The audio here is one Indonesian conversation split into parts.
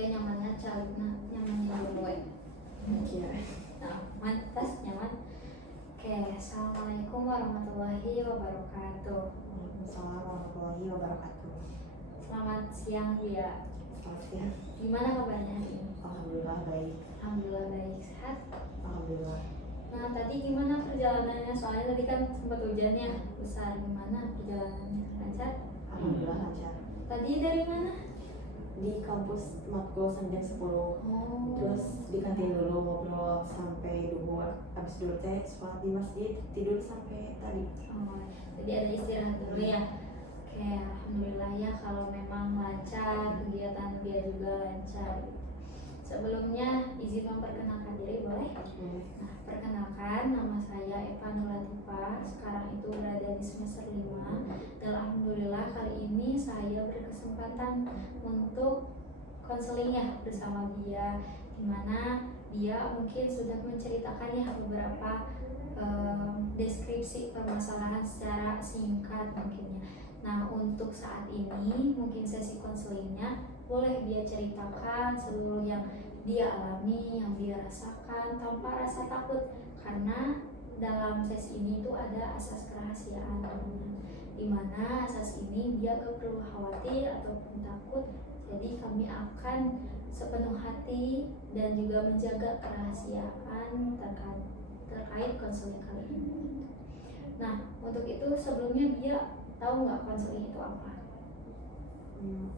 Oke, nyamannya carina nyamannya dulu ya. Iya. Nah, mantas nyaman. Oke, assalamualaikum warahmatullahi wabarakatuh. Waalaikumsalam warahmatullahi wabarakatuh. Selamat siang Bu ya. Selamat siang. Gimana kabarnya hari ini? Alhamdulillah baik. Alhamdulillah baik, sehat. Alhamdulillah. Nah, tadi gimana perjalanannya? Soalnya tadi kan sempat hujan ya besar. Gimana perjalanannya? Lancar? Alhamdulillah lancar. Tadi dari mana? Di kampus matkul sampai 10. Oh. Terus di kantin dulu ngobrol sampai duhur. Habis dulu teh sholat di masjid, tidur sampai tadi. Oh, jadi ada istirahat dulu ya. Oke, alhamdulillah ya kalau memang lancar kegiatan dia juga lancar. Sebelumnya izin memperkenalkan diri boleh? Nah, perkenalkan nama saya Eva Nurlatifah. Sekarang itu berada di semester 5. Dan alhamdulillah kali ini saya berkesempatan untuk konseling ya bersama dia, dimana dia mungkin sudah menceritakan ya beberapa deskripsi permasalahan secara singkat mungkinnya. Nah, untuk saat ini mungkin sesi konselingnya boleh dia ceritakan seluruh yang dia alami, yang dia rasakan tanpa rasa takut, karena dalam sesi ini tuh ada asas kerahasiaan, di mana asas ini dia gak perlu khawatir ataupun takut. Jadi kami akan sepenuh hati dan juga menjaga kerahasiaan terkait konseling kali ini. Nah, untuk itu sebelumnya dia tahu nggak konseling itu apa?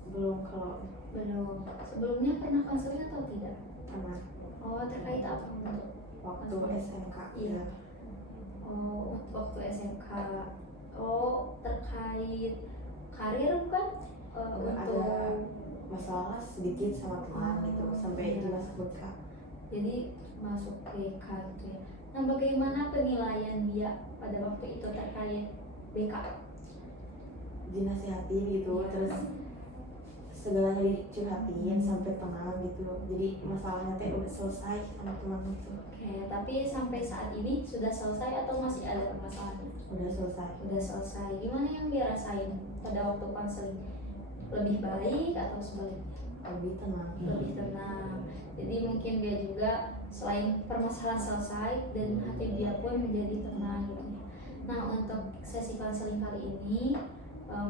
Belum. Kalau Belum. Sebelumnya pernah konseling atau tidak? pernah Oh, terkait apa untuk waktu SMK. Iya. Oh, waktu SMK. Oh, terkait karir bukan? Ada masalah sedikit sama teman gitu sampai dimasuk BK. Jadi masuk BK gitu ya. Nah, bagaimana penilaian dia pada waktu itu terkait BK? Dinasihati gitu, terus segalanya dicurhatin sampai tenang gitu. Jadi masalahnya teh udah selesai sama teman gitu. Oke, tapi sampai saat ini sudah selesai atau masih ada permasalahan? Udah selesai. Udah selesai. Gimana yang dia rasain pada waktu konseling? Lebih baik atau sebaliknya? Lebih tenang. Lebih tenang. Jadi mungkin dia juga selain permasalahan selesai dan hati dia pun menjadi tenang gitu. Nah, untuk sesi konseling kali ini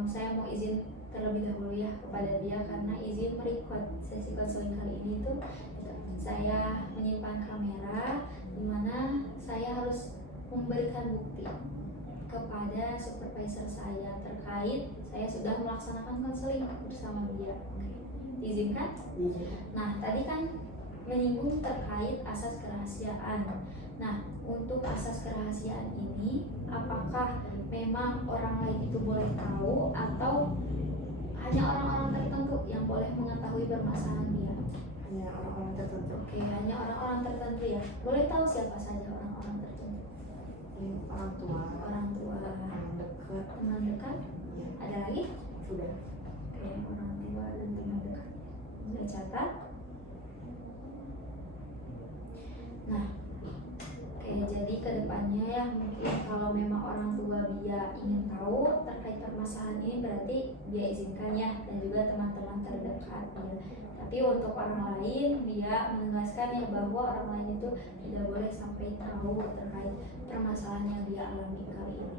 saya mau izin terlebih dahulu ya kepada dia, karena izin merecord sesi konseling kali ini tuh saya menyimpan kamera, dimana saya harus memberikan bukti kepada supervisor saya terkait saya sudah melaksanakan konseling bersama dia. Diizinkan? Nah, tadi kan menyinggung terkait asas kerahasiaan. Nah, untuk asas kerahasiaan ini apakah memang orang lain itu boleh tahu atau hanya orang-orang tertentu yang boleh mengetahui permasalahan dia? Hanya orang-orang tertentu. Oke, hanya orang-orang tertentu ya. Boleh tahu siapa saja orang-orang tertentu? Orang tua, Orang tua, teman dekat. teman dekat. Ya, Ada lagi? sudah. Oke, orang tua dan teman dekat. Saya catat. Nah, oke, jadi kedepannya ya mungkin kalau memang orang tua dia ingin tahu terkait permasalahan ini berarti dia izinkan ya, dan juga teman-teman terdekat ya. Tapi untuk orang lain dia menegaskan ya bahwa orang lain itu tidak boleh sampai tahu terkait permasalahan yang dia alami kali ini.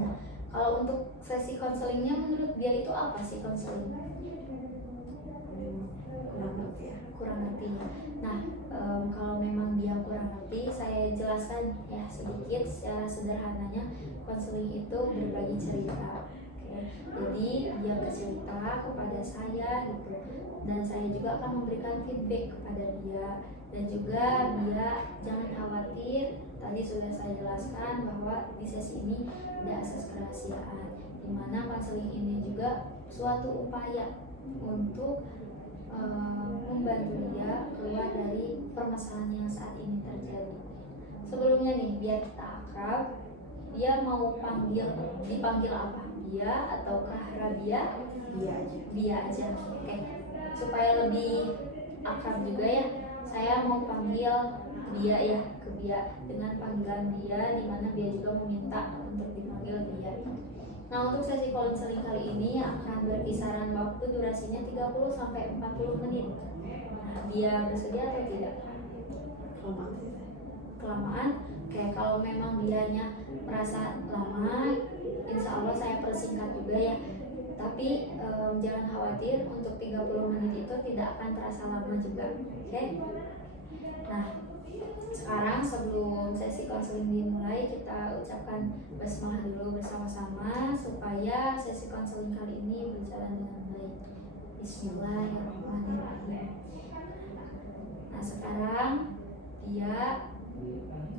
Nah, kalau untuk sesi konselingnya menurut dia itu apa sih konseling? Kurang ngerti ya. Kurang ngerti. Nah, kalau memang dia kurang ngerti, saya jelaskan ya sedikit secara sederhananya. Konseling itu berbagi cerita. Oke. Jadi dia bercerita kepada saya gitu, dan saya juga akan memberikan feedback kepada dia, dan juga dia jangan khawatir. Tadi sudah saya jelaskan bahwa di sesi ini ada asas kerahasiaan, di mana konseling ini juga suatu upaya untuk membantu dia keluar dari permasalahan yang saat ini terjadi. Sebelumnya nih, biar kita akrab, dia mau dipanggil apa? Dia ataukah Rabia? Dia aja. Dia aja. Oke. Supaya lebih akrab juga ya, saya mau panggil dia ya, ke dia dengan panggilan dia, di mana dia juga meminta untuk dipanggil dia. Nah, untuk sesi konseling kali ini akan berkisaran waktu durasinya 30 sampai 40 menit. Nah, dia bersedia atau tidak? Kelamaan sih. Kelamaan? Oke, kalau memang dianya merasa lama, insya Allah saya persingkat juga ya. Tapi jangan khawatir, untuk 30 menit itu tidak akan terasa lama juga. Oke? Nah, sekarang sebelum sesi konseling dimulai, kita ucapkan basmalah dulu bersama-sama supaya sesi konseling kali ini berjalan dengan baik. Bismillahirrahmanirrahim. Nah, sekarang dia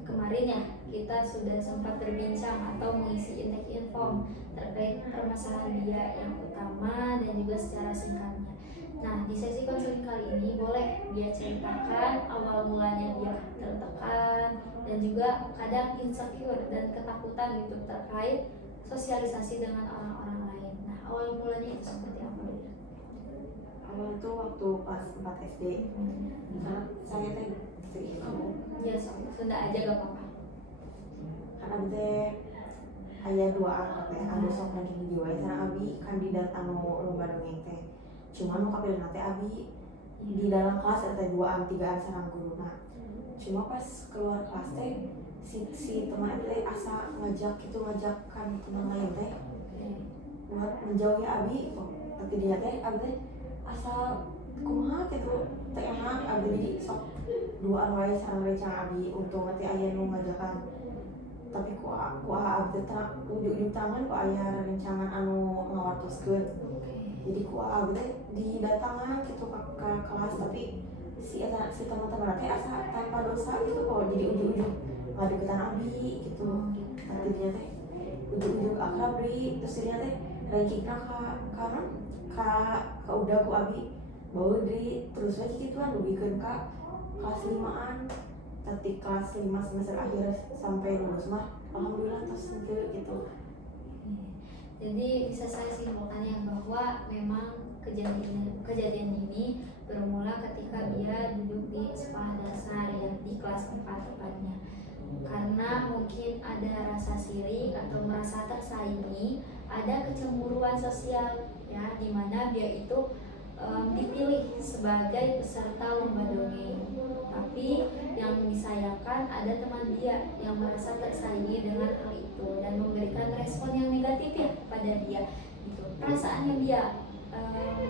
kemarin ya kita sudah sempat berbincang atau mengisi intake form terkait permasalahan dia yang utama dan juga secara singkatnya. Nah, di sesi konseling kali ini boleh dia ceritakan awal mulanya dia tertekan dan juga kadang insecure dan ketakutan gitu terkait sosialisasi dengan orang-orang lain. Nah, awal mulanya itu seperti apa dia? Awal itu waktu pas 4 SD. Karena saya teh Ya, sudah aja gak apa-apa. karena teh aya dua anak teh anu sok lagi di wae sareng abi kandidat anu lomba dongeng teh. Cuma nu kapilna teh abi di dalam kelas teh 2an 3an sareng guruna. Cuma pas keluar kelas teh si teman teh asa ngajak kan teman lain teh buat menjauhi abi. Tapi dia teh abi teh asa kumaha gitu teh enak abi jadi sok 2an wae sareng recang abi untung teh aya nu ngajakan. Tapi ku abi teh ujug-ujug tangan ku aya rencangan anu ngawartoskeun. Jadi ku abi teh didatangan gitu ke kelas tapi si teman-teman teh asa tanpa dosa gitu kok jadi ujug-ujug ngadeketan abi gitu. Tapi dia teh ujug-ujug akrab deui terus dia teh rankingna ka udah ku abi bawa deui terus we kituan dugikeun ka kelas 5an. Tapi kelas 5 semester akhir sampai lulus mah alhamdulillah terus gitu. Jadi bisa saya simpulkan ya bahwa memang kejadian ini bermula ketika dia duduk di sekolah dasar ya di kelas 4 tepatnya. Karena mungkin ada rasa sirik atau merasa tersaingi, ada kecemburuan sosial ya di mana dia itu dipilih sebagai peserta lomba dongeng. Tapi yang disayangkan ada teman dia yang merasa tersaingi dengan hal itu dan memberikan respon yang negatif ya pada dia. Gitu. Perasaan yang dia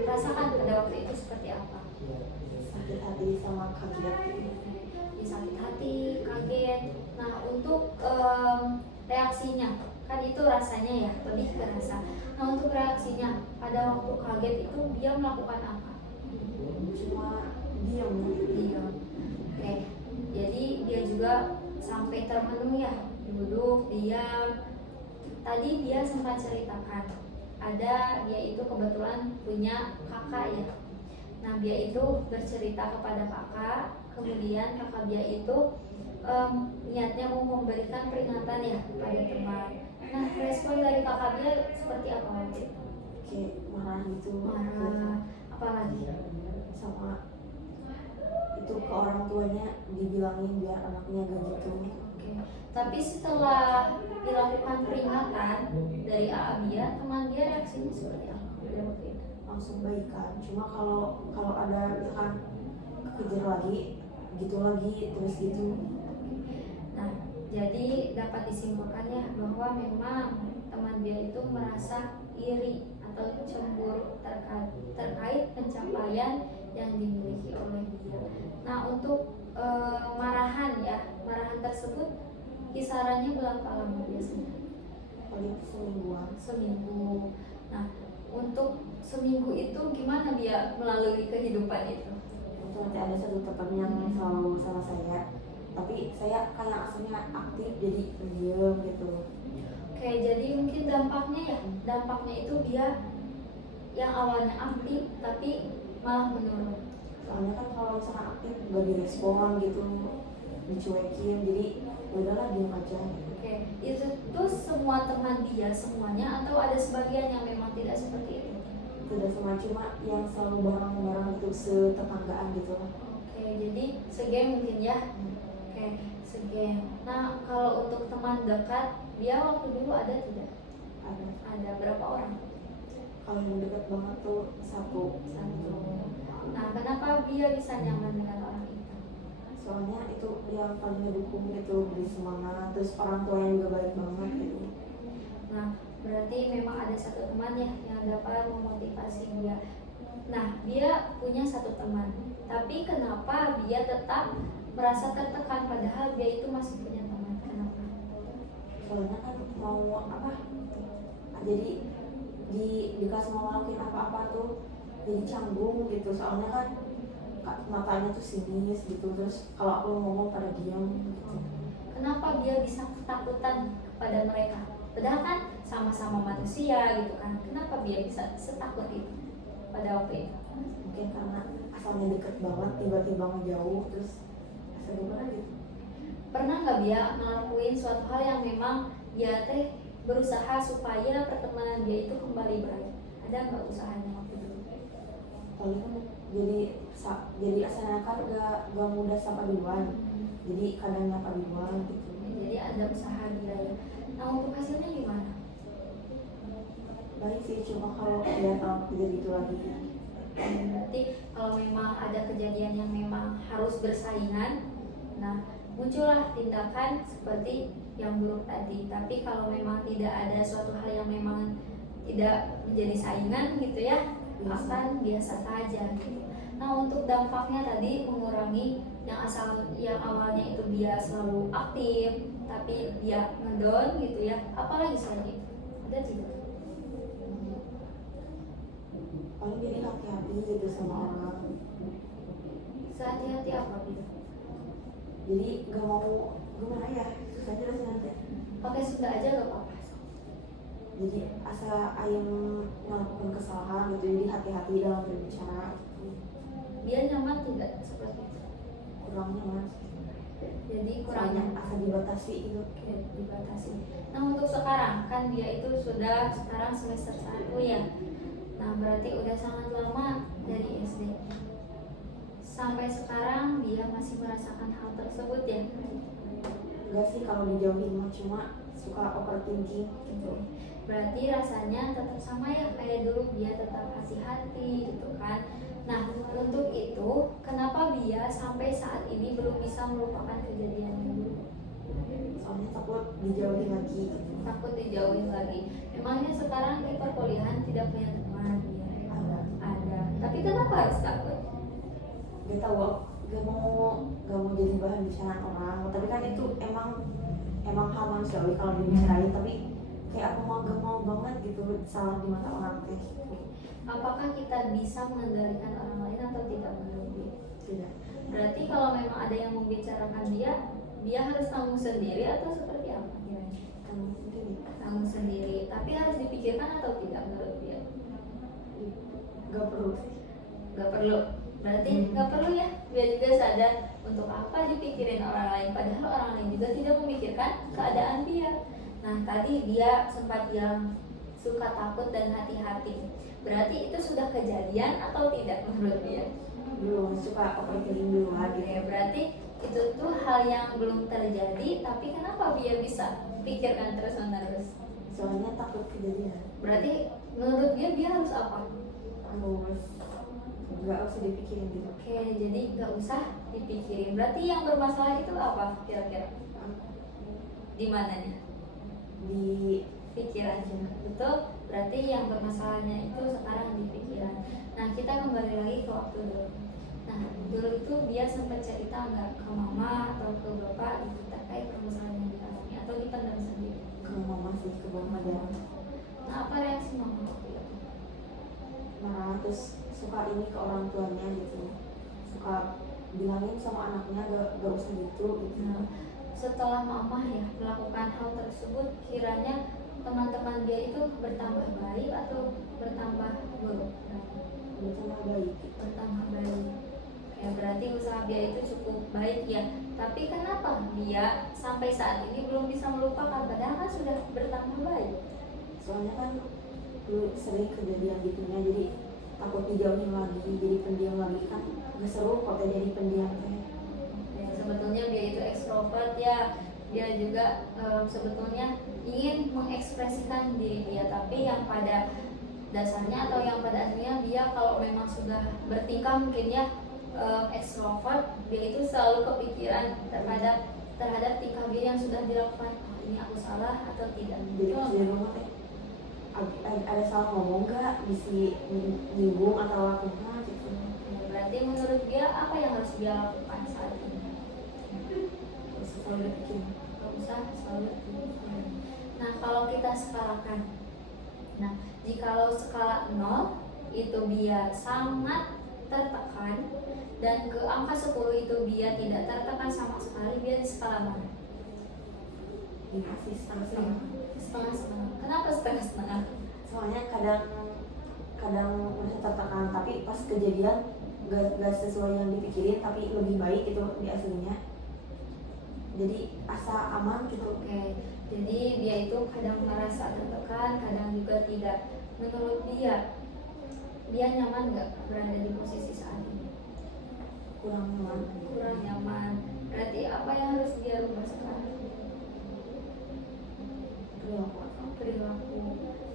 rasakan pada waktu itu seperti apa? Sakit hati sama kaget. Ya, sakit hati, kaget. Nah, untuk reaksinya kan itu rasanya ya lebih ke rasa. Nah, untuk reaksinya pada waktu kaget itu dia melakukan apa? Cuma diam. Oke, jadi dia juga sampai termenung ya, duduk diam. Tadi dia sempat ceritakan ada dia itu kebetulan punya kakak ya. Nah, dia itu bercerita kepada kakak, kemudian kakak dia itu niatnya mau memberikan peringatan ya pada teman. Nah, respon dari kakak dia seperti apa waktu itu? Kayak marah gitu. Marah, apalagi? Sama itu ke orang tuanya dibilangin biar anaknya gak gitu. Oke. Tapi setelah dilakukan peringatan dari Aabia, teman dia reaksinya seperti apa pada waktu itu? Langsung baikan. Cuma kalau ada misalkan kejar lagi gitu lagi terus gitu. Nah, jadi dapat disimpulkan ya bahwa memang teman dia itu merasa iri atau cemburu terkait pencapaian yang dimiliki oleh dia. Nah, untuk marahan tersebut kisarannya berapa lama biasanya? Paling semingguan. Seminggu. Nah, untuk seminggu itu gimana dia melalui kehidupan itu? Itu nanti ada satu teman yang selalu sama saya. Tapi saya kayak aslinya aktif jadi pendiam gitu. Oke, jadi mungkin dampaknya itu dia yang awalnya aktif tapi malah menurun. Soalnya kan kalau misalkan aktif gak direspon gitu, dicuekin, jadi udahlah diem aja gitu. Oke, itu tuh semua teman dia semuanya atau ada sebagian yang memang tidak seperti itu? Tidak semua, cuma yang selalu bareng-bareng itu setetanggaan gitu lah. Oke, jadi segeng mungkin ya. Oke, segeng. Nah, kalau untuk teman dekat dia waktu dulu ada tidak? Ada berapa orang? Kalau yang dekat banget tuh satu. Nah, kenapa dia bisa nyaman dengan orang itu? Soalnya itu yang paling ngedukung gitu, beri semangat, terus orang tuanya juga baik banget gitu. Nah, berarti memang ada satu teman ya yang dapat memotivasi dia. Nah, dia punya satu teman, tapi kenapa dia tetap merasa tertekan padahal dia itu masih punya teman? Kenapa? Soalnya kan mau apa? Jadi dikasih mau ngelakuin apa-apa tuh jadi canggung gitu. Soalnya kan matanya tuh sinis gitu, terus kalau aku ngomong pada diam gitu. Kenapa dia bisa ketakutan kepada mereka? Padahal kan sama-sama manusia gitu kan. Kenapa dia bisa setakut itu pada waktu itu? Mungkin karena asalnya deket banget, tiba-tiba ngejauh, terus asa gimana gitu. Pernah nggak dia ngelakuin suatu hal yang memang dia teh berusaha supaya pertemanan dia itu kembali baik? Ada nggak usahanya waktu itu? Paling jadi asalnya kan gak mudah sapa duluan, jadi kadang nyapa duluan gitu. Jadi ada usaha dia ya. Nah, untuk hasilnya gimana? Baik sih, cuma kalau dia tahu tidak gitu lagi. Berarti kalau memang ada kejadian yang memang harus bersaingan, nah muncullah tindakan seperti yang buruk tadi. Tapi kalau memang tidak ada suatu hal yang memang tidak menjadi saingan gitu ya, akan biasa saja gitu. Nah, untuk dampaknya tadi mengurangi yang awalnya itu dia selalu aktif tapi dia ngedown gitu ya. Apalagi selain itu? Ada tidak? Paling jadi hati-hati gitu sama orang. Sehati-hati apa gitu? Jadi gak mau gimana ya, susah jelasin nanti. Pakai Sunda aja gak apa-apa. Jadi asa ayam melakukan kesalahan gitu, jadi hati-hati dalam berbicara gitu. Dia nyaman tidak seperti itu? Kurang nyaman. Jadi Soalnya kurangnya asa dibatasi gitu. dibatasi. Nah, untuk sekarang kan dia itu sudah sekarang semester 1 ya. Nah, berarti udah sangat lama dari SD sampai sekarang dia masih merasakan hal tersebut ya. Enggak sih, kalau dijauhin mah cuma suka overthinking gitu. Berarti rasanya tetap sama ya kayak dulu, dia tetap hati-hati gitu kan. Nah, untuk itu kenapa dia sampai saat ini belum bisa melupakan kejadian yang dulu? Soalnya takut dijauhin lagi gitu. Takut dijauhin lagi. Memangnya sekarang di perkuliahan tidak punya teman ya? Ada. Tapi kenapa harus takut? Gak tahu, gak mau jadi bahan bicaraan orang. Tapi kan itu emang hal manusiawi kalau dibicarain. Tapi kayak aku gak mau banget gitu salah di mata orang teh. Apakah kita bisa mengendalikan orang lain atau tidak menurut dia? Tidak. Berarti kalau memang ada yang membicarakan dia harus tanggung sendiri atau seperti apa? Tanggung sendiri. Tanggung sendiri. Tapi harus dipikirkan atau tidak menurut dia? Gak perlu sih. Gak perlu. Berarti gak perlu ya. Dia juga sadar untuk apa dipikirin orang lain. Padahal orang lain juga tidak memikirkan keadaan dia. Nah, tadi dia sempat bilang suka takut dan hati-hati. Berarti itu sudah kejadian atau tidak menurut dia? Belum, suka overthinking duluan gitu. Oke, berarti itu tuh hal yang belum terjadi, tapi kenapa dia bisa pikirkan terus menerus? Soalnya takut kejadian. Berarti menurut dia harus apa? Harus nggak usah dipikirin gitu. Oke, jadi nggak usah dipikirin. Berarti yang bermasalah itu apa kira-kira? Di mananya? Di Pikirannya. Betul. Berarti yang bermasalahnya itu sekarang di pikiran. Nah, kita kembali lagi ke waktu dulu. Nah, dulu itu dia sempat cerita nggak ke mama atau ke bapak gitu terkait permasalahan yang dialami atau dipendam sendiri? ke mama sih, ke mama dia Nah, apa reaksi mama waktu itu? marah, terus suka ini ke orang tuanya gitu, suka bilangin sama anaknya gak usah gitu gitu. Nah, setelah mama ya melakukan hal tersebut, kiranya teman-teman dia itu bertambah baik atau bertambah buruk? Bertambah baik. Bertambah baik. Ya, berarti usaha dia itu cukup baik ya. Tapi kenapa dia sampai saat ini belum bisa melupakan padahal kan sudah bertambah baik? Soalnya kan dulu sering kejadian gitunya, jadi takut dijauhin lagi, jadi pendiam lagi kan gak seru kalau jadi pendiam teh. Ya, sebetulnya dia itu ekstrovert ya, dia juga sebetulnya ingin mengekspresikan diri dia, tapi yang pada dasarnya atau yang pada akhirnya dia kalau memang sudah bertingkah mungkin ya extrovert, dia itu selalu kepikiran terhadap tingkah dia yang sudah dilakukan. Oh, ini aku salah atau tidak? Jadi pas di rumah teh ada salah ngomong nggak, bisa nyinggung atau apa gitu. Berarti menurut dia apa yang harus dia lakukan saat ini? Terus selalu dipikirin. Gak usah selalu dipikirin. Nah, kalau kita skalakan, nah jikalau skala 0 itu dia sangat tertekan dan ke angka 10 itu dia tidak tertekan sama sekali, dia di skala mana? Dikasih setengah-setengah. Setengah-setengah. Kenapa setengah-setengah? Soalnya kadang merasa tertekan, tapi pas kejadian gak sesuai yang dipikirin, tapi lebih baik itu di aslinya. Jadi asa aman gitu. Oke, jadi dia itu kadang merasa tertekan, kadang juga tidak. Menurut dia nyaman nggak berada di posisi saat ini? Kurang nyaman. Kurang nyaman. Berarti apa yang harus dia rubah sekarang? Perilaku.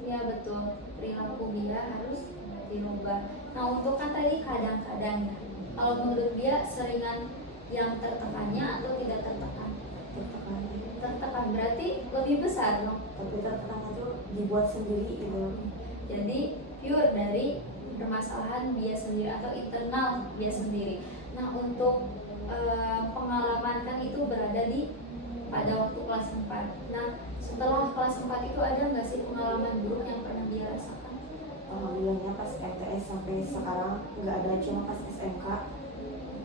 Ya betul, perilaku dia harus dirubah. Nah, untuk kan tadi kadang-kadang ya, kalau menurut dia seringan yang tertekannya atau tidak tertekan? Tertekan berarti lebih besar dong. Tapi tertekan itu dibuat sendiri gitu. Jadi pure dari permasalahan dia sendiri atau internal dia sendiri. Nah, untuk pengalaman kan itu berada di pada waktu kelas 4. Nah, setelah kelas 4 itu ada nggak sih pengalaman buruk yang pernah dia rasakan? Alhamdulillahnya pas MTS sampai sekarang nggak ada, cuma pas SMK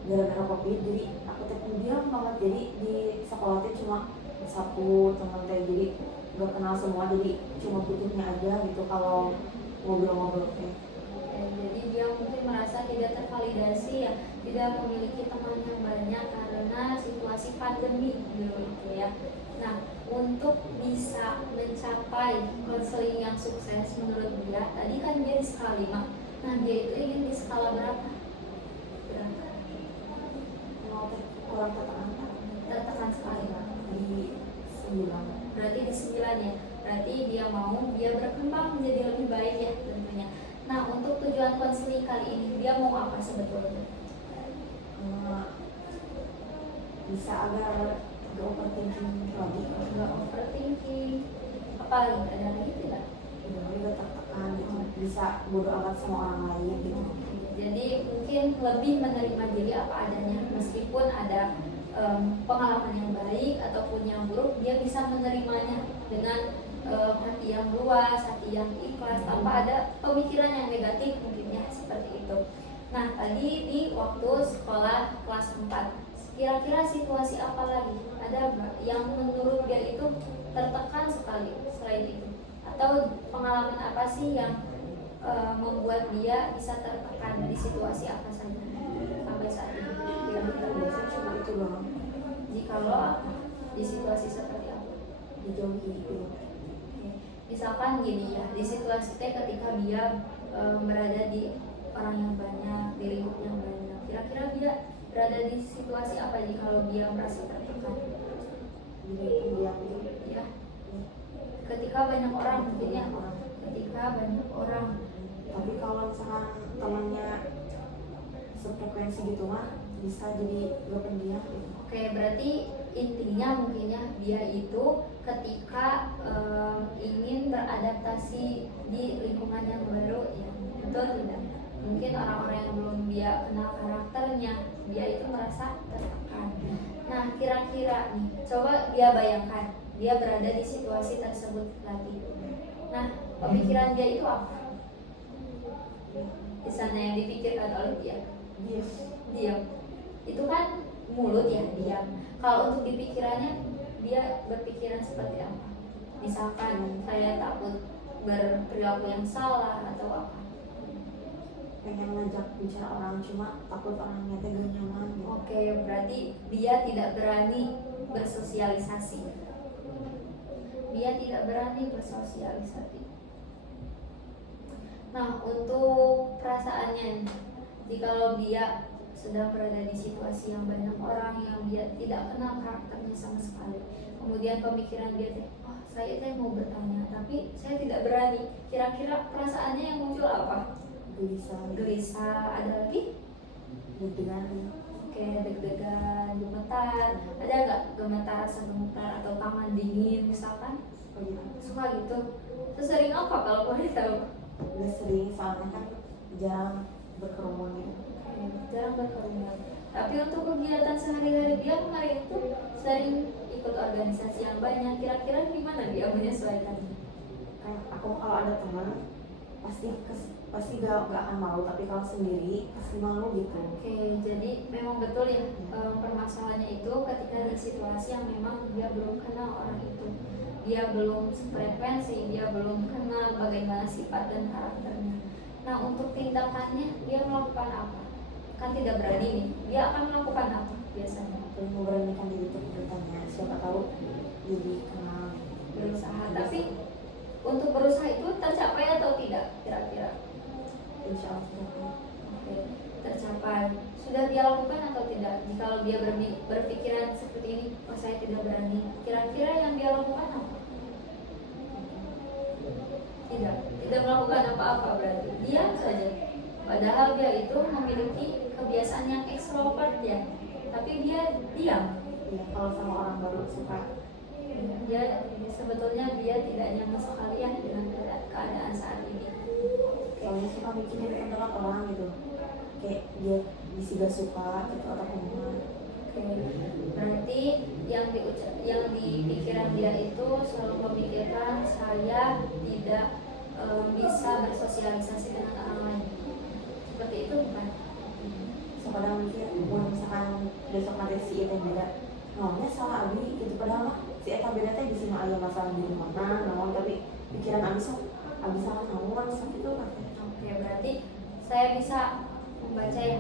gara-gara COVID jadi aku teh diam banget, jadi di sekolah teh cuma satu teman teh, jadi nggak kenal semua, jadi cuma butuhnya aja gitu kalau ngobrol-ngobrol teh. Jadi dia mungkin merasa tidak tervalidasi ya, tidak memiliki teman yang banyak karena situasi pandemi dulu itu ya. Nah, untuk bisa mencapai konseling yang sukses menurut dia, tadi kan dia di skala 5. Nah, dia itu ingin di skala berapa? Kurang tertekan Tertekan sekali. di 9. Berarti di 9 ya. Berarti dia berkembang menjadi lebih baik ya tentunya. Nah, untuk tujuan konseling kali ini dia mau apa sebetulnya? Bisa agar gak overthinking lagi, Nggak overthinking. Apa lagi? Ada lagi tidak? gak tertekan gitu, bisa bodo amat sama orang lain gitu. Jadi mungkin lebih menerima diri apa adanya, meskipun ada pengalaman yang baik ataupun yang buruk, dia bisa menerimanya dengan hati yang luas, hati yang ikhlas, tanpa ada pemikiran yang negatif mungkin ya, seperti itu. Nah, tadi di waktu sekolah kelas 4, kira-kira situasi apa lagi? Ada nggak yang menurut dia itu tertekan sekali selain itu? Atau pengalaman apa sih yang membuat dia bisa tertekan di situasi apa saja sampai saat ini? Biasa cuma itu doang, Jikalau di situasi seperti apa? dijauhi gitu. Misalkan gini ya, di situasi teh ketika dia berada di orang yang banyak, di lingkup yang banyak, kira-kira dia berada di situasi apa jikalau dia merasa tertekan? Jadi dia gitu. Ya, ketika banyak orang mungkin ya, ketika banyak orang. Tapi kalau misalkan temannya sefrekuensi gitu mah bisa jadi gak pendiam gitu. Oke, berarti intinya mungkin ya, dia itu ketika ingin beradaptasi di lingkungan yang baru ya, betul tidak? Mungkin orang-orang yang belum dia kenal karakternya, dia itu merasa tertekan. Nah, kira-kira nih, coba dia bayangkan dia berada di situasi tersebut lagi. Nah, pemikiran dia itu apa? Di sana yang dipikirkan oleh dia, diam. Itu kan mulut ya, diam. Kalau untuk di pikirannya, dia berpikiran seperti apa? Misalkan saya takut berperilaku yang salah atau apa? Pengen ngajak bicara orang, cuma takut orangnya teh gak nyaman gitu. Oke, berarti dia tidak berani bersosialisasi. Dia tidak berani bersosialisasi. Nah, untuk perasaannya, jikalau dia sedang berada di situasi yang banyak orang yang dia tidak kenal karakternya sama sekali, kemudian pemikiran dia teh, oh saya teh mau bertanya tapi saya tidak berani, kira-kira perasaannya yang muncul apa? Gelisah, ada lagi? deg-degan. Oke, deg-degan, gemetar, ada nggak gemetar, rasa gemetar atau tangan dingin misalkan? Oh iya, Suka gitu. Terus sering apa kalau boleh tahu? udah sering soalnya kan jarang berkerumun gitu. Oke, jarang berkerumun. Tapi untuk kegiatan sehari-hari dia kemarin itu sering ikut organisasi yang banyak. Kira-kira gimana dia menyesuaikannya? Kan aku kalau ada teman pasti gak akan malu, tapi kalau sendiri pasti malu gitu. Oke, jadi memang betul ya, permasalahannya itu ketika di situasi yang memang dia belum kenal orang itu, dia belum frekuensi, dia belum kenal bagaimana sifat dan karakternya. Nah, untuk tindakannya dia melakukan apa? Kan tidak berani nih, dia akan melakukan apa biasanya? Terus memberanikan diri untuk bertanya, siapa tahu jadi kenal. Berusaha, tapi untuk berusaha itu tercapai atau tidak kira-kira? Insya Allah tidak. Oke, tercapai. Sudah dia lakukan atau tidak? Jika dia berpikiran seperti ini, oh saya tidak berani, kira-kira yang dia lakukan apa? Tidak melakukan apa-apa, berarti diam saja. Padahal dia itu memiliki kebiasaan yang ekstrovert ya, tapi dia diam. Ya, kalau sama orang baru suka. Dia sebetulnya dia tidak nyaman sekali ya dengan keadaan saat ini. Soalnya suka mikirin pendapat orang gitu, kayak dia gak suka gitu atau gimana. Oke, berarti yang di pikiran dia itu selalu memikirkan saya tidak bisa bersosialisasi dengan orang lain. Seperti itu bukan? So kadang mikir, misalkan besok nanti si Eta beda, ngomongnya salah abi gitu, padahal mah si Eta beda teh bisa mah aya masalah di mana, ngomong tapi pikiran abi salah ngomong kan gitu kan. Oke, berarti saya bisa membaca ya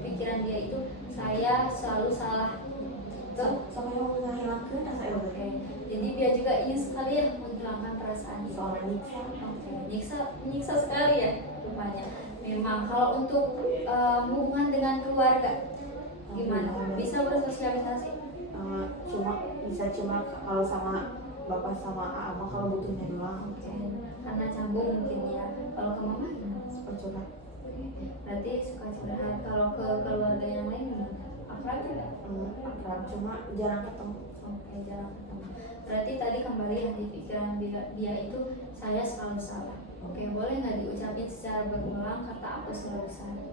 pikiran dia itu saya selalu salah. Tuh, Sampai mau ngahilangkeun asa eta. oke. Jadi dia juga ingin sekali ya menghilangkan perasaan itu. Soalnya nyiksa. Oke, menyiksa sekali ya rupanya. Memang kalau untuk hubungan dengan keluarga gimana? Bisa bersosialisasi? Cuma kalau sama bapak sama ama kalau butuhnya doang. Oke, karena canggung mungkin ya. Kalau ke mama gimana? Suka curhat. Berarti suka curhat. Kalau ke keluarga yang lain gimana? Akrab tidak? Akrab, cuma jarang ketemu. Oke, jarang ketemu. Berarti tadi kembali ya di pikiran dia itu saya selalu salah. Oke, boleh nggak diucapin secara berulang kata aku selalu salah?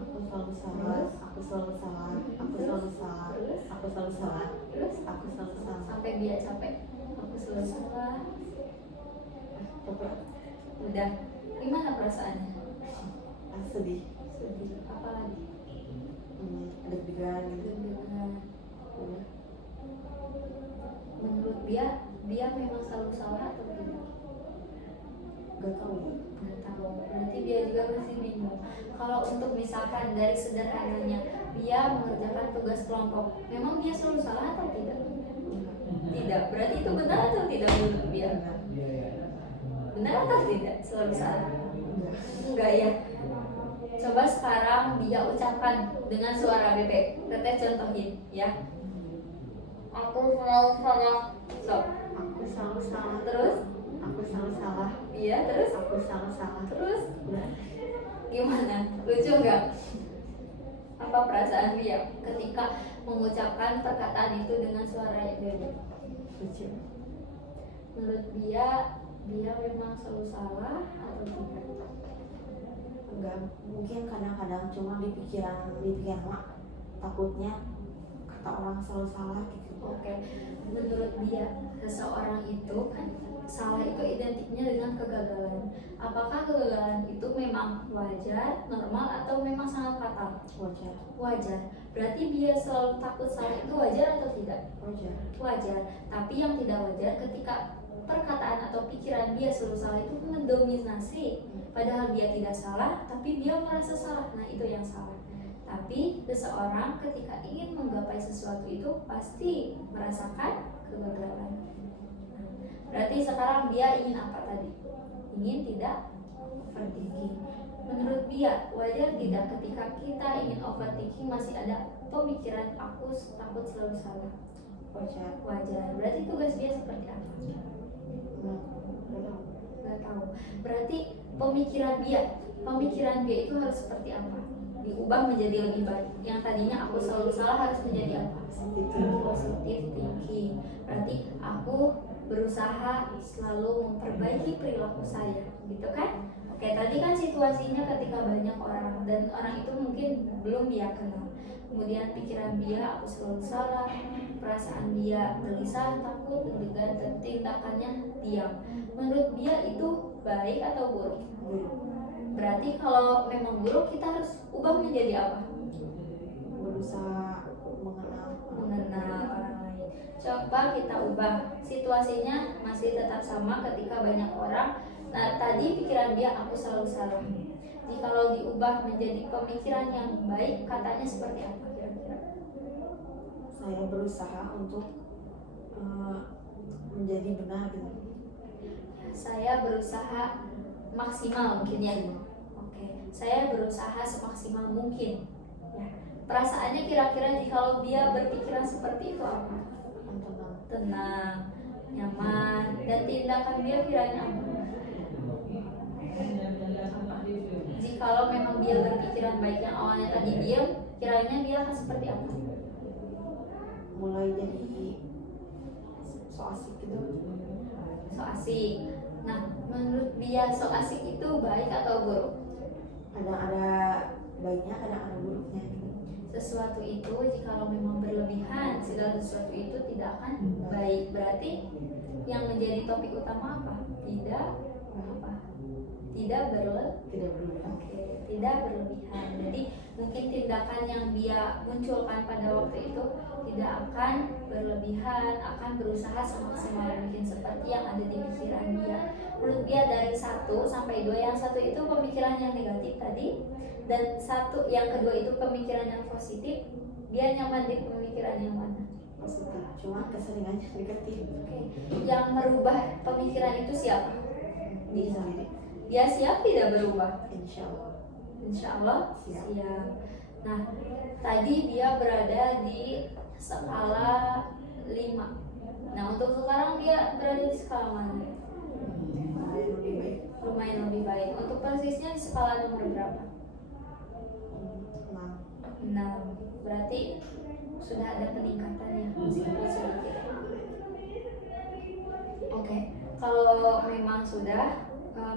Aku selalu salah, aku selalu salah, aku selalu salah, aku selalu salah, Terus aku selalu salah. sampai dia capek. Aku selalu salah. Coba Udah. Gimana perasaannya? sedih, Sedih. Apalagi? deg-degan gitu. Deg-degan. Menurut dia memang selalu salah atau tidak? Gak tahu. Nggak tahu. Berarti dia juga masih bingung. Kalau untuk misalkan dari sederhananya dia mengerjakan tugas kelompok, memang dia selalu salah atau tidak? Tidak. Berarti itu benar atau tidak menurut dia? Benar atau tidak? Selalu salah? Enggak ya. Coba sekarang dia ucapkan dengan suara bebek. Teteh contohin ya. Aku selalu salah. Sok. Aku selalu salah. Terus? Aku selalu salah. Iya, terus? Aku selalu salah. Terus? Udah. Gimana? Lucu nggak? Apa perasaan dia ketika mengucapkan perkataan itu dengan suara bebek? Lucu. Menurut dia memang selalu salah atau tidak? Enggak, mungkin kadang-kadang cuma di pikiran mak takutnya kata orang selalu salah gitu. Oke, menurut dia seseorang itu kan salah itu identiknya dengan kegagalan. Apakah kegagalan itu memang wajar, normal, atau memang sangat fatal? Wajar. Wajar. Berarti dia selalu takut salah itu wajar atau tidak? Wajar. Wajar. Tapi yang tidak wajar ketika perkataan atau pikiran dia selalu salah itu mendominasi. Padahal dia tidak salah, tapi dia merasa salah. Nah, itu yang salah. Tapi seseorang ketika ingin menggapai sesuatu itu pasti merasakan kegagalan. Berarti sekarang dia ingin apa tadi? Ingin tidak overthinking. Menurut dia wajar tidak ketika kita ingin overthinking masih ada pemikiran aku takut selalu salah? wajar. Wajar. Berarti tugas dia seperti apa? Nggak tahu. Nggak tahu. Berarti pemikiran dia itu harus seperti apa? Diubah menjadi lebih baik. Yang tadinya aku selalu salah harus menjadi apa? Positive thinking. Berarti aku berusaha selalu memperbaiki perilaku saya, gitu kan? Oke, tadi kan situasinya ketika banyak orang dan orang itu mungkin belum dia kenal. Kemudian pikiran dia aku selalu salah, perasaan dia gelisah, takut, deg-degan, dan tindakannya diam. Menurut dia itu baik atau buruk? Berarti kalau memang buruk kita harus ubah menjadi apa? Berusaha Mengenal orang lain. Coba kita ubah. Situasinya masih tetap sama ketika banyak orang. Nah, tadi pikiran dia aku selalu salah. Jikalau diubah menjadi pemikiran yang baik, katanya seperti apa kira-kira? Saya berusaha untuk menjadi benar gitu. Saya berusaha maksimal mungkin ya. Oke, saya berusaha semaksimal mungkin. Ya. Perasaannya kira-kira jikalau dia berpikiran seperti itu apa? Tenang, nyaman, dan tindakan dia kiranya apa? Jikalau memang dia berpikiran baik yang awalnya tadi diam, kiranya dia akan seperti apa? Mulai jadi so asik gitu. So asik. Nah, menurut dia so asik itu baik atau buruk? Ada baiknya, ada buruknya. Sesuatu itu jikalau memang berlebihan, segala sesuatu itu tidak akan baik. Berarti yang menjadi topik utama apa? Tidak apa? Tidak berlebihan. Oke, tidak berlebihan. Jadi mungkin tindakan yang dia munculkan pada waktu itu tidak akan berlebihan, akan berusaha semaksimal mungkin seperti yang ada di pikiran dia. Menurut dia dari 1 sampai 2, yang satu itu pemikiran yang negatif tadi, dan yang kedua itu pemikiran yang positif. Dia nyaman di pemikiran yang mana? Positif. Cuma keseringannya negatif. Oke. Yang merubah pemikiran itu siapa? Diri sendiri. Dia siap tidak berubah? Insya Allah. Insya Allah Siap. siap. Nah, tadi dia berada di skala 5. Nah, untuk sekarang dia berada di skala mana? Lebih baik. Lumayan lebih baik. Untuk persisnya di skala nomor berapa? 6. Berarti sudah ada peningkatan ya, meskipun sedikit. Oke, kalau memang sudah,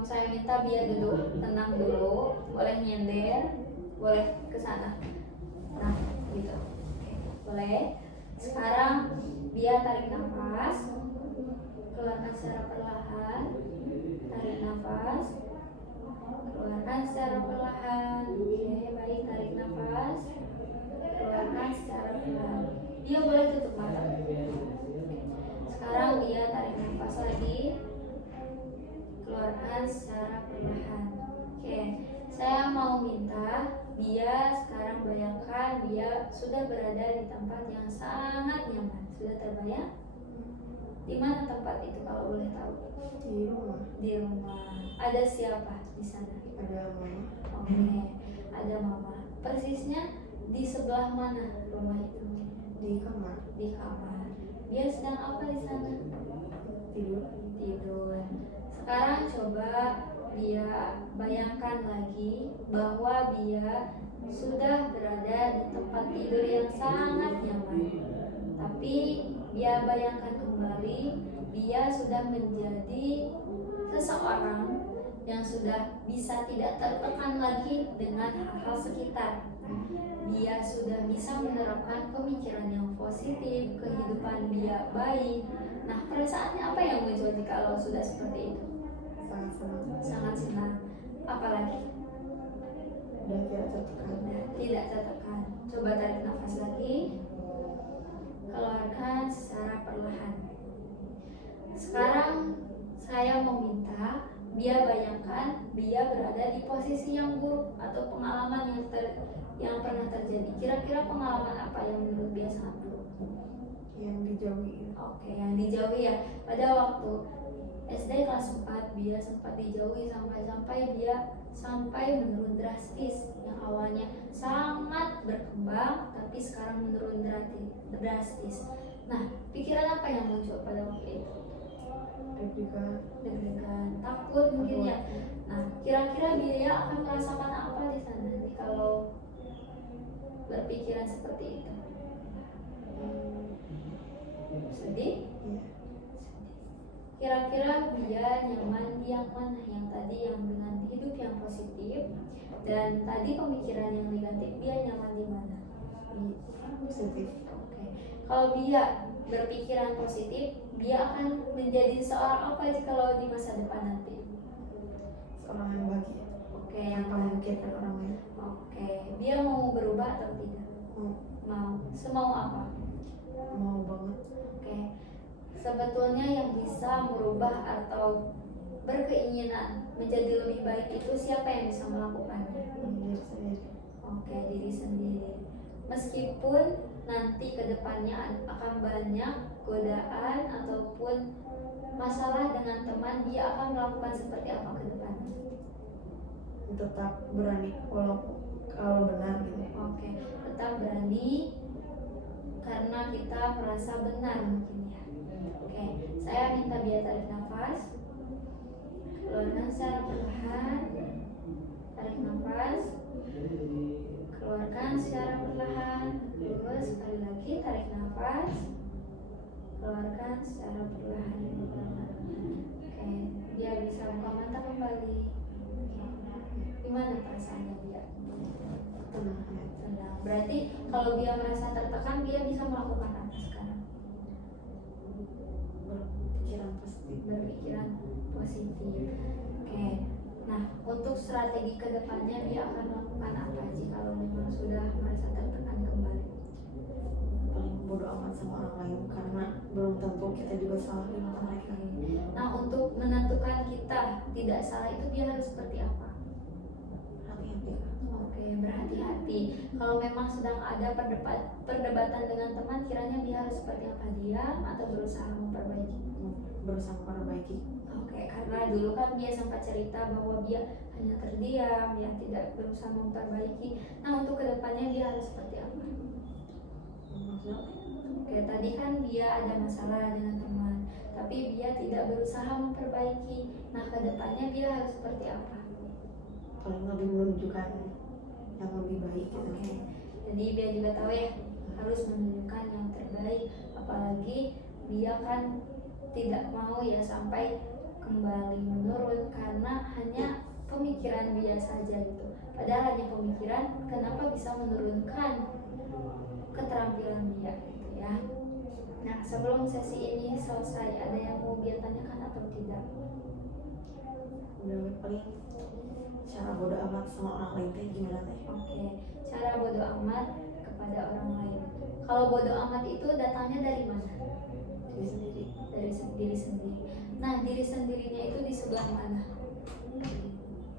saya minta biar duduk tenang dulu, boleh nyender, boleh ke sana. Nah, gitu. Oke, boleh. Sekarang dia tarik nafas, keluarkan secara perlahan. Tarik nafas, keluarkan secara perlahan. Oke, baik, tarik nafas, keluarkan secara perlahan. Dia boleh tutup mata. Sekarang dia tarik nafas lagi, keluarkan secara perlahan. Oke, saya mau minta dia sekarang bayangkan dia sudah berada di tempat yang sangat nyaman. Sudah terbayang? Di mana tempat itu kalau boleh tahu? Di rumah. Di rumah. Ada siapa di sana? Ada mama. Oke, ada mama. Persisnya di sebelah mana rumah itu? Di kamar. Di kamar. Dia sedang apa di sana? Tidur. Sekarang coba dia bayangkan lagi bahwa dia sudah berada di tempat tidur yang sangat nyaman. Tapi dia bayangkan kembali, dia sudah menjadi seseorang yang sudah bisa tidak tertekan lagi dengan hal-hal sekitar. Dia sudah bisa menerapkan pemikiran yang positif, kehidupan dia baik. Nah, perasaannya apa yang muncul jika sudah seperti itu? Sangat senang. Sangat senang. Apalagi? Dan tidak tertekan. Tidak tertekan. Coba tarik nafas lagi, keluarkan secara perlahan. Sekarang saya meminta dia bayangkan dia berada di posisi yang buruk atau pengalaman yang pernah terjadi. Kira-kira pengalaman apa yang menurut dia sangat buruk? Yang dijauhi. Oke, yang dijauhi ya. Pada waktu SD kelas 4 dia sempat dijauhi sampai dia menurun drastis. Yang awalnya sangat berkembang tapi sekarang menurun drastis. Nah, pikiran apa yang muncul pada waktu itu? Deg-degan, takut mungkin ya. Nah, kira-kira dia akan merasakan apa di sana nih kalau berpikiran seperti itu? Sedih? Kira-kira dia nyaman di yang mana? Yang tadi yang dengan hidup yang positif, dan tadi pemikiran yang negatif, dia nyaman di mana? Positif. Oke. Kalau dia berpikiran positif, dia akan menjadi seorang apa kalau di masa depan nanti? Seorang yang bahagia. Oke, yang memikirkan orang lain. Oke, dia mau berubah atau tidak? Mau. Semau apa? Mau banget. Oke. Sebetulnya yang bisa merubah atau berkeinginan menjadi lebih baik itu siapa yang bisa melakukannya? Diri sendiri. Oke, diri sendiri. Meskipun nanti kedepannya akan banyak godaan ataupun masalah dengan teman, dia akan melakukan seperti apa ke depannya? Tetap berani walaupun kalau benar gitu. Oke, tetap berani karena kita merasa benar mungkin ya. Oke, saya minta dia tarik nafas, keluarkan secara perlahan, tarik nafas, keluarkan secara perlahan, terus sekali lagi tarik nafas, keluarkan secara perlahan. Oke, dia bisa buka mata kembali. Gimana perasaannya dia? Tenang. Berarti kalau dia merasa tertekan, dia bisa melakukan apa sekarang? Berpikiran positif. Berpikiran positif. Oke. Nah, untuk strategi kedepannya dia akan melakukan apa jika kalau memang sudah merasa tertekan kembali? Paling bodoh amat sama orang lain karena belum tentu kita juga salah di mata mereka. Nah, untuk menentukan kita tidak salah itu dia harus seperti apa? Hati-hati. Oke, berhati-hati. Kalau memang sedang ada perdebatan dengan teman, kiranya dia harus seperti apa? Diam atau berusaha memperbaiki? Berusaha memperbaiki. Oke, karena dulu kan dia sempat cerita bahwa dia hanya terdiam, ya tidak berusaha memperbaiki. Nah, untuk kedepannya dia harus seperti apa? Oke, tadi kan dia ada masalah dengan teman, tapi dia tidak berusaha memperbaiki. Nah, kedepannya dia harus seperti apa? Paling lebih menunjukkan yang lebih baik gitu. Oke, jadi dia juga tahu ya harus menunjukkan yang terbaik, apalagi dia kan tidak mau ya sampai kembali menurun karena hanya pemikiran dia saja gitu. Padahal hanya pemikiran, kenapa bisa menurunkan keterampilan dia gitu ya. Nah, sebelum sesi ini selesai, ada yang mau dia tanyakan atau tidak? Udah paling cara bodoh amat sama orang lain teh gimana teh? Oke, cara bodoh amat kepada orang lain. Kalau bodoh amat itu datangnya dari mana? Diri sendiri. Dari diri sendiri. Nah, diri sendirinya itu di sebelah mana?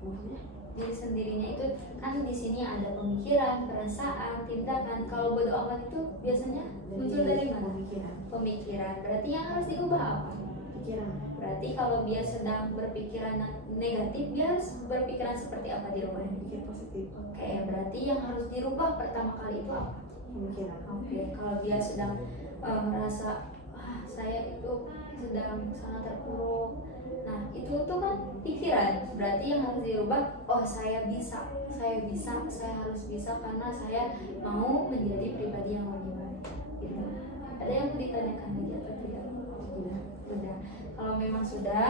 Maksudnya? Diri sendirinya itu kan di sini ada pemikiran, perasaan, tindakan. Kalau bodoh amat itu biasanya muncul dari mana? Pemikiran. Pemikiran. Berarti yang harus diubah apa? Pikiran. Berarti kalau dia sedang berpikiran negatif, dia harus berpikiran seperti apa di rumah ini? Pikir positif. Oke, berarti yang harus dirubah pertama kali itu apa? Pemikiran. Oke, kalau dia sedang merasa saya itu sedang sangat terpuruk. Nah, itu tuh kan pikiran. Berarti yang harus dirubah, oh saya bisa, saya harus bisa karena saya mau menjadi pribadi yang lebih baik. Gitu. Ada yang mau ditanyakan lagi atau tidak? Sudah. Kalau memang sudah,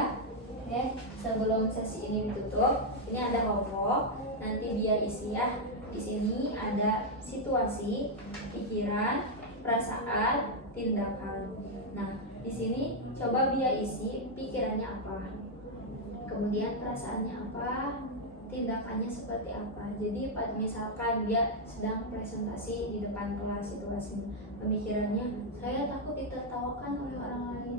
ya sebelum sesi ini ditutup, ini ada homework. Nanti dia isi ya. Di sini ada situasi, pikiran, perasaan, tindakan. Nah, di sini coba dia isi pikirannya apa, kemudian perasaannya apa, tindakannya seperti apa. Jadi misalkan dia sedang presentasi di depan kelas situasinya, pemikirannya saya takut ditertawakan oleh orang lain,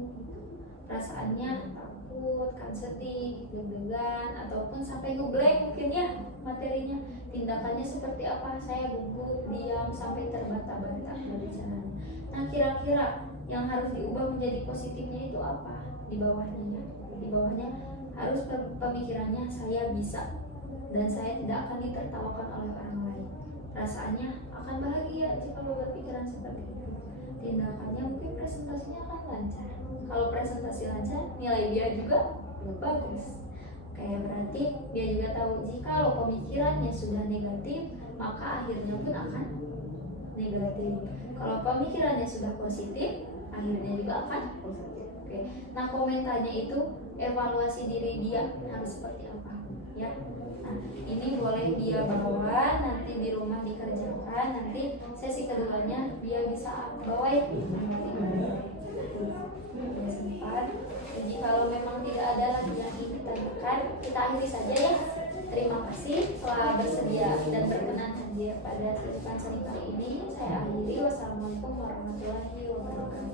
perasaannya takut, kan sedih, deg-degan, ataupun sampai ngeblank mungkin ya materinya. Tindakannya seperti apa, saya gugup, diam, sampai terbata-bata berbicaranya. Nah, kira-kira yang harus diubah menjadi positifnya itu apa? Di bawahnya harus pemikirannya saya bisa dan saya tidak akan ditertawakan oleh orang lain. Perasaannya akan bahagia jika berpikiran seperti itu. tindakannya mungkin presentasinya akan lancar. Kalau presentasi lancar, nilai dia juga bagus. Kayak berarti dia juga tahu jika kalau pemikirannya sudah negatif, maka akhirnya pun akan negatif. Kalau pemikirannya sudah positif, akhirnya juga akan positif. Oke. Nah, komentarnya itu evaluasi diri dia harus seperti apa, ya. Nah, ini boleh dia bawa nanti di rumah dikerjakan. Nanti sesi keduanya dia bisa bawa ya. Sempat. Jadi kalau memang tidak ada lagi yang ingin ditanyakan, kita akhiri saja ya. Terima kasih telah bersedia dan berkenan hadir pada kehidupan seni kali ini. Saya akhiri. Wassalamualaikum warahmatullahi wabarakatuh.